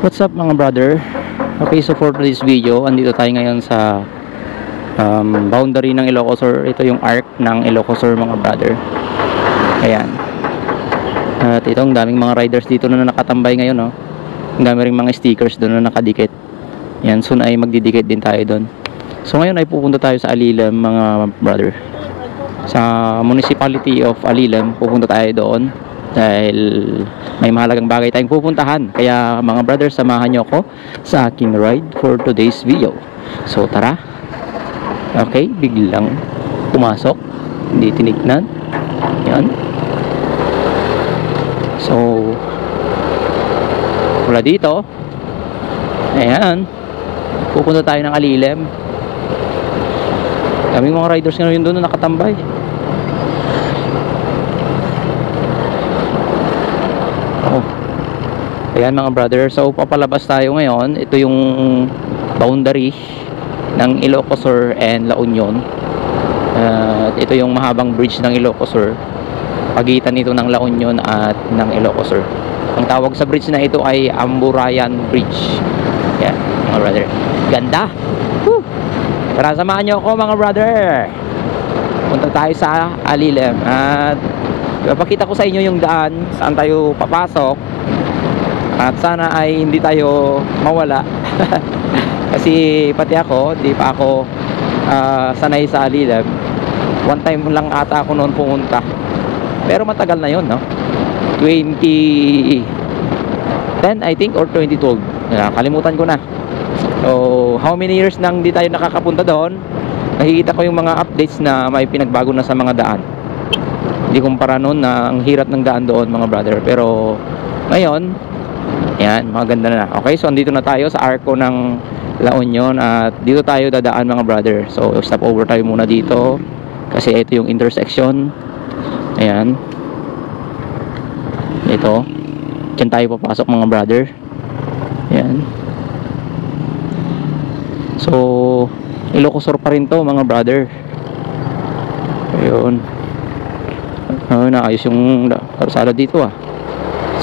What's up mga brother? Okay, so for today's video, andito tayo ngayon sa boundary ng Ilocos Sur. Ito yung arc ng Ilocos Sur mga brother. Ayan. At ito, ang daming mga riders dito na nakatambay ngayon, no? Ang dami ring mga stickers doon na nakadikit. Yan, soon ay magdidikit din tayo doon. So ngayon ay pupunta tayo sa Alilam mga brother. Sa municipality of Alilam, pupunta tayo doon. Dahil may mahalagang bagay tayong pupuntahan. Kaya mga brothers, samahan nyo ako sa aking ride for today's video. So tara. Okay, biglang pumasok, hindi tinignan. Yan. So mula dito, ayan, pupunta tayo ng Alilam. Daming mga riders ngayon doon na nakatambay. Ayan mga brother, so papalabas tayo ngayon. Ito yung boundary ng Ilocos Sur and La Union. Ito yung mahabang bridge ng Ilocos Sur, pagitan nito ng La Union at ng Ilocos Sur. Ang tawag sa bridge na ito ay Amburayan Bridge. Ayan mga brother, ganda. Woo! Tara, samahan nyo ako mga brother. Punta tayo sa Alilam at papakita ko sa inyo yung daan saan tayo papasok. At sana ay hindi tayo mawala. Kasi pati ako, di pa ako sanay sa Alilam. One time lang ata ako noon pumunta. Pero matagal na yon, no? 2010 I think or 2012. Kalimutan ko na. So how many years nang di tayo nakakapunta doon? Nakikita ko yung mga updates na may pinagbago na sa mga daan. Hindi kumpara noon na ang hirap ng daan doon mga brother. Pero ngayon, yan, maganda na. Okay, so andito na tayo sa arco ng La Union at dito tayo dadaan mga brother. So stop over tayo muna dito kasi ito yung intersection. Ayan. Ito. Diyan tayo papasok mga brother. Ayan. So Ilocos Sur pa rin to mga brother. Ayun. Naayos yung karsada dito ah.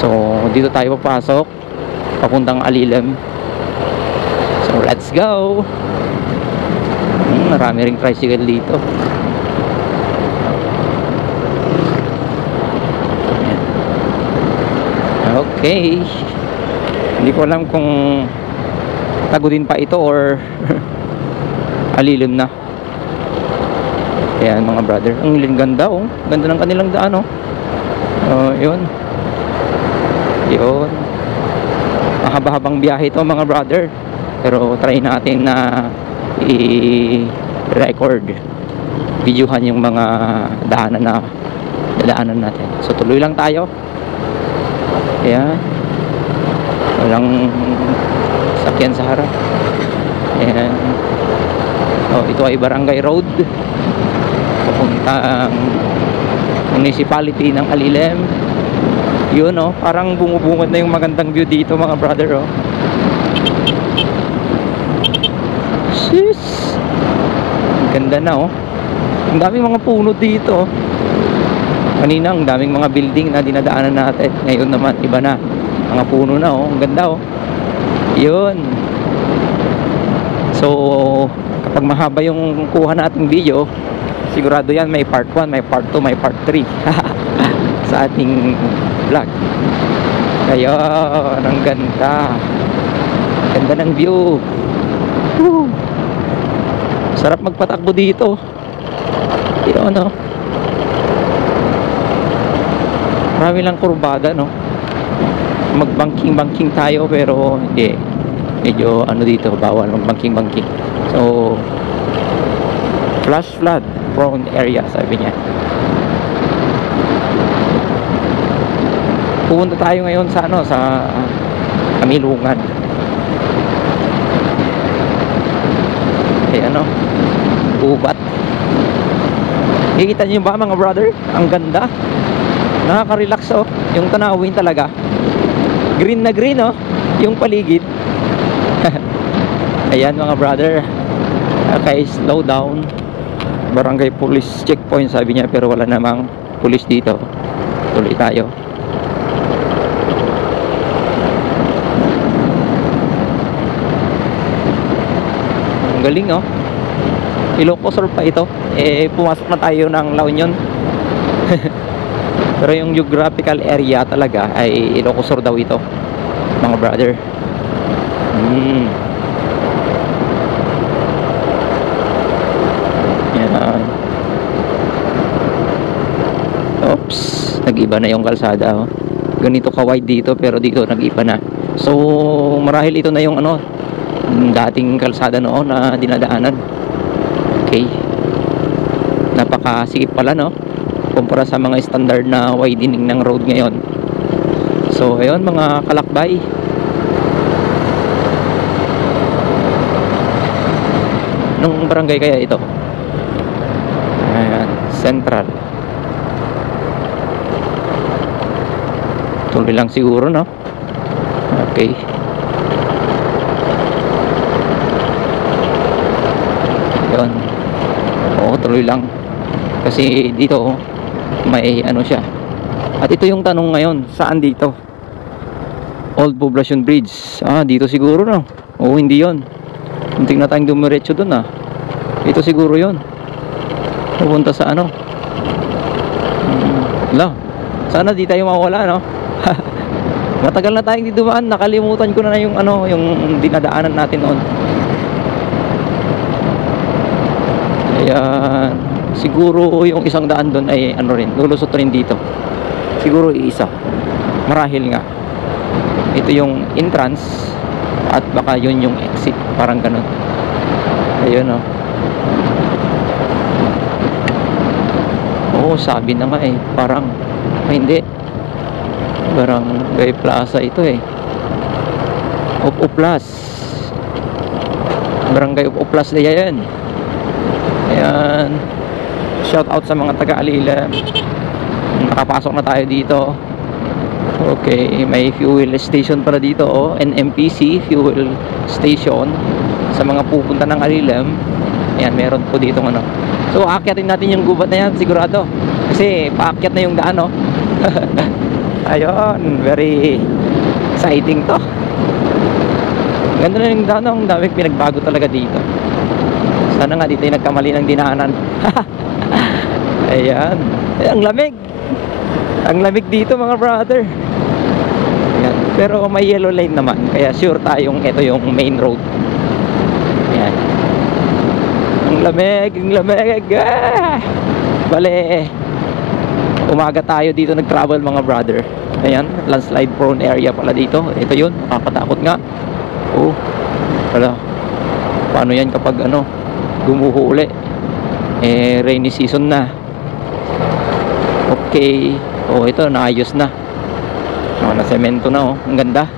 So dito tayo papasok papuntang Alilam. So let's go. Marami ring tricycle dito. Okay, hindi ko alam kung Tagudin pa ito or Alilam na. Ayan mga brother, ang ganda oh. Ganda ng kanilang daan oh. Yun. Yun. Mahaba-habang biyahe ito mga brother. Pero try natin na i-record, videohan yung mga daanan natin. So tuloy lang tayo. Ayan. Walang sakyan sa harap. Ayan. Ito ay Barangay Road papuntang municipality ng Alilam. Yun parang bumubungad na yung magandang view dito mga brother Sis, ganda na ang daming mga puno dito kanina ang daming mga building na dinadaanan natin, ngayon naman iba na, mga puno na ang ganda yun. So kapag mahaba yung kuha nating video, sigurado yan may part 1, may part 2, may part 3 sa ating vlog. Kaya ang ganda ng view. Woo! Sarap magpatakbo dito. Yun marami lang kurbada magbanking tayo pero hindi, medyo dito bawal magbanking. So flash flood prone area sabi niya. Pupunta tayo ngayon sa sa Kamilungan. Ubat. Kikita niyo ba mga brother? Ang ganda. Nakaka-relax yung tanawin talaga. Green na green yung paligid. Ayan mga brother. Okay, slow down. Barangay Police checkpoint sabi niya pero wala namang police dito. Tuloy tayo. Galing oh. Ilocos Sur pa ito. Pumasok na tayo ng La Union. Pero yung geographical area talaga ay Ilocos Sur daw ito, mga brother. Yan. Oops, nag-iba na yung kalsada oh. Ganito ka-wide dito, pero dito nag-iba na. So marahil ito na yung ano, dating kalsada noon na dinadaanan. Okay. Napakasikip pala no, kumpara sa mga standard na widening ng road ngayon. So ayun mga kalakbay, nung barangay kaya ito? Ayan, Central. Tuloy lang siguro no. Okay. Yun. Oo, tuloy lang. Kasi dito may ano siya. At ito yung tanong ngayon, saan dito? Old Poblacion Bridge. Dito siguro no. Oo, hindi yon. Muntik na tayong dumiretso dun ah. Ito siguro yon. Pupunta sa ano. Wala. Sana di tayo mawala no. Matagal na tayong didumaan. Nakalimutan ko na yung ano, yung dinadaanan natin noon. Ayan. Siguro yung isang daan doon ay ano rin, lulusot rin dito. Siguro isa. Marahil nga. Ito yung entrance at baka yun yung exit, parang ganun. Ayun oh. Oo, sabi na nga eh, parang hindi. Barangay Plaza ito eh. Upuplas. Barangay Upuplas na yan. Ayan. Shout out sa mga taga-Alilam. Nakapasok na tayo dito. Okay, may fuel station pala dito oh. NMPC fuel station sa mga pupunta ng Alilam. Ayan, meron po dito ano. So aakyatin natin yung gubat na yan sigurado. Kasi paakyat na yung daan oh. Ayun, very exciting to. Ganda na yung daan, ang daming pinagbago talaga dito. Sana nga dito yung nagkamali ng dinaanan. Ayan. Ang lamig. Ang lamig dito mga brother. Ayan. Pero may yellow lane naman, kaya sure tayong ito yung main road. Ayan. Ang lamig, ang lamig. Bale, umaga tayo dito nag-travel mga brother. Ayan, landslide prone area pala dito. Ito yun, nakakatakot nga. Oh, wala. Paano yan kapag ano, gumuho uli? Rainy season na. Okay. Oh, ito, naayos na. Na semento na oh. Ang ganda.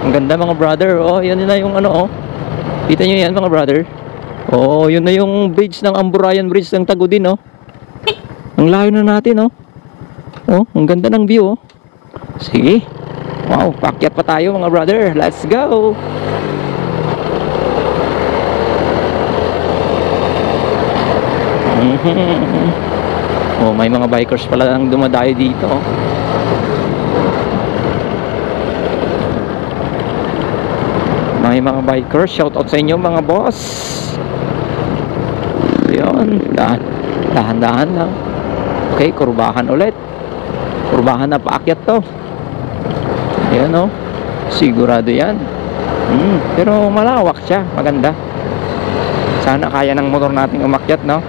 Ang ganda mga brother. Oh, yun na yung ano oh. Kita nyo yan mga brother. Oh, yun na yung bridge ng Amburayan Bridge ng Tagudin oh. Ang layo na natin oh. Oh, ang ganda ng view oh. Sige. Wow, paakyat pa tayo mga brother. Let's go. Oh, may mga bikers pala lang dumadayo dito. May mga bikers. Shout out sa inyo mga boss. Ayun, dahan-dahan lang. Okay, kurbahan ulit. Kurbahan na paakyat to. Ayan o. Sigurado yan. Pero malawak siya. Maganda. Sana kaya ng motor natin umakyat, no?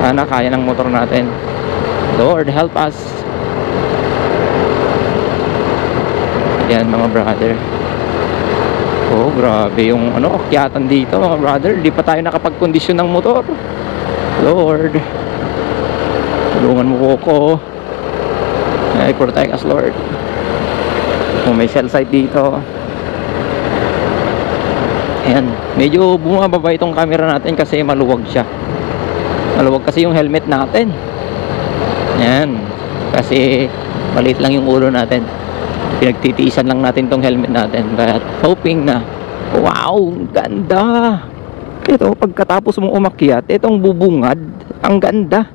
Sana kaya ng motor natin. Lord, help us. Ayan mga brother. Oh, grabe yung ano, akyatan dito mga brother. Di pa tayo nakapagkondisyon ng motor. Lord, tulungan mo ko. Ay, protect us Lord. Kung may cell site dito. Ayan, medyo bumababa itong camera natin kasi maluwag siya. Maluwag kasi yung helmet natin. Ayan, kasi maliit lang yung ulo natin. Pinagtitiisan lang natin tong helmet natin. But hoping na, wow, ganda. Ito, pagkatapos mong umakyat, itong bubungad, ang ganda.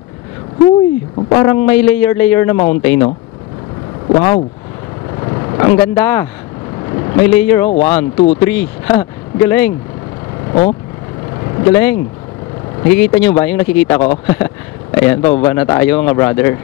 Huy, parang may layer na mountain, no? Wow, ang ganda. May layer, oh, 1, 2, 3. Ha, galing. Oh, Galing! Nakikita nyo ba yung nakikita ko? Ayan, pababa na tayo mga brother.